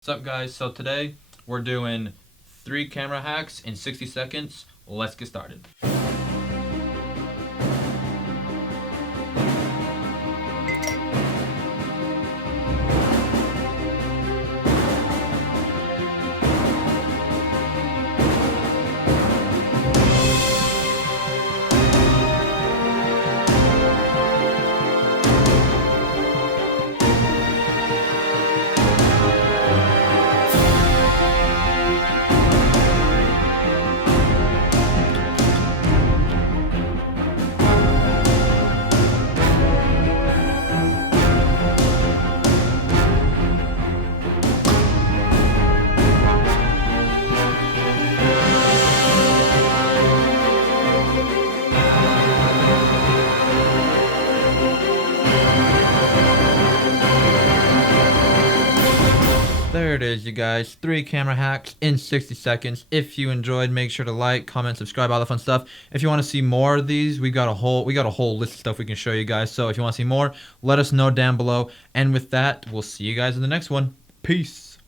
What's up, guys? So today we're doing 3 camera hacks in 60 seconds. Let's get started. There it is, you guys. 3 camera hacks in 60 seconds. If you enjoyed, make sure to like, comment, subscribe, all the fun stuff. If you want to see more of these, we got a whole list of stuff we can show you guys. So if you want to see more, let us know down below. And with that, we'll see you guys in the next one. Peace.